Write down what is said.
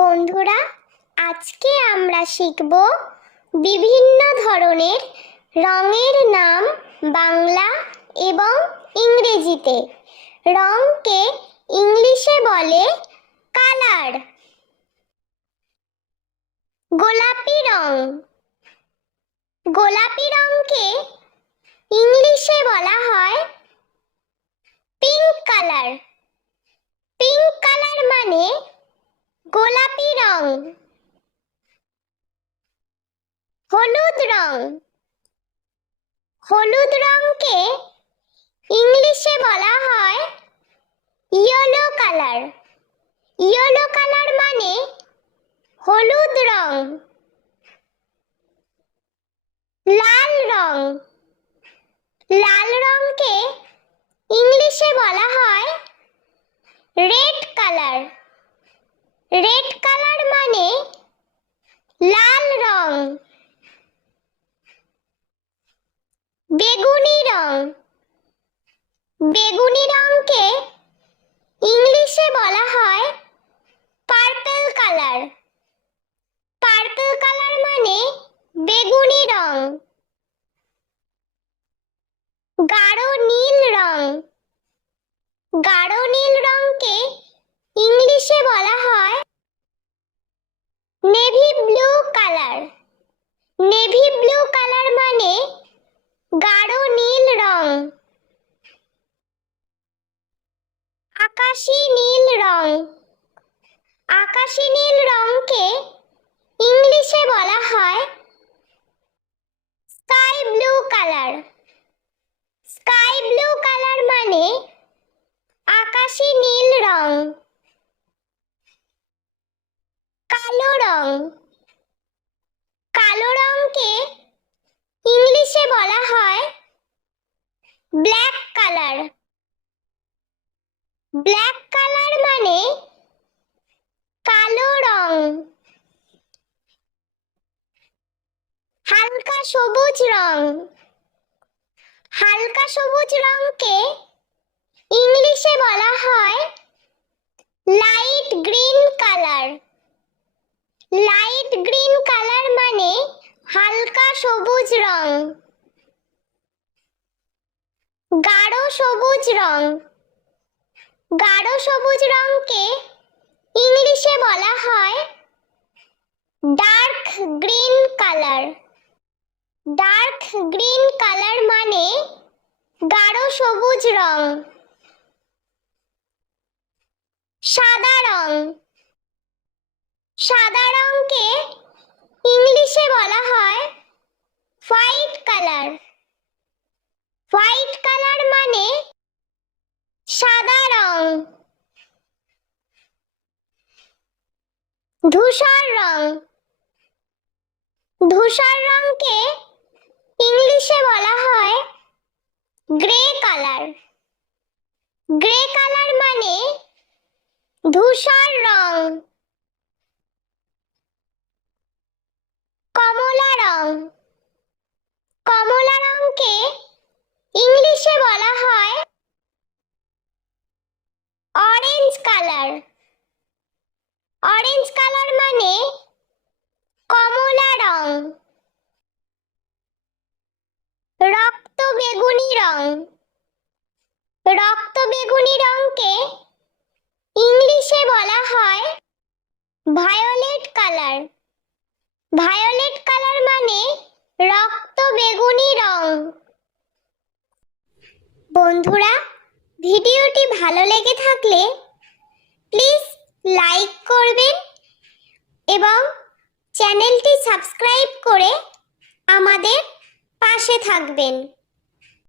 বন্ধুরা, আজকে আমরা শিখব বিভিন্ন ধরনের রঙের নাম বাংলা এবং ইংরেজিতে। রঙকে ইংলিশে বলে কালার। গোলাপি রং। গোলাপি রঙকে ইংলিশে বলা হয় পিঙ্ক কালার। পিঙ্ক কালার মানে গোলাপি রং। হলুদ রং। হলুদ রংকে ইংলিশে বলা হয় ইয়েলো কালার। ইয়েলো কালার মানে হলুদ রং। লাল রং। লাল রংকে ইংলিশে বলা হয় রেড কালার। রেড কালার মানে লাল রং। বেগুনি রং। বেগুনি রংকে ইংলিশে বলা হয় পার্পল কালার। পার্পল কালার মানে বেগুনি রং। গাঢ় নীল রং। গাঢ় নীল রংকে ইংলিশে বলা হয় navy blue colour. Navy blue colour মানে গাঢ় নীল রং। আকাশী নীল রং। আকাশী নীল রংকে ইংলিশে বলা হয় sky blue colour. Sky blue colour মানে আকাশী নীল রং। কালো রং। কালো রংকে ইংলিশে বলা হয় ব্ল্যাক কালার। ব্ল্যাক কালার মানে কালো রং। হালকা সবুজ রং। হালকা সবুজ রংকে ইংলিশে বলা হয় light green colour. Light green colour মানে হালকা সবুজ রং। গাঢ় সবুজ রং। গাঢ় সবুজ রংকে ইংলিশে বলা হয় dark green colour. Dark green colour মানে গাঢ় সবুজ রং। সাদা রং। সাদা রংকে ইংলিশে বলা হয় হোয়াইট কালার। হোয়াইট কালার মানে সাদা রং। ধূসর রং। ধূসর রংকে ইংলিশে বলা হয় গ্রে কালার। গ্রে কালার মানে ধূসর রং। কমলা রং। কমলা রংকে ইংলিশে বলা হয় অরেঞ্জ কালার। অরেঞ্জ কালার মানে কমলা রং। রক্ত বেগুনি রং। রক্ত বেগুনি রংকে ইংলিশে বলা হয় ভায়োলেট কালার। ভায়োলেট কালার মানে রক্ত বেগুনি রং। বন্ধুরা, ভিডিওটি ভালো লেগে থাকলে প্লিজ লাইক করবেন এবং চ্যানেলটি সাবস্ক্রাইব করে আমাদের পাশে থাকবেন।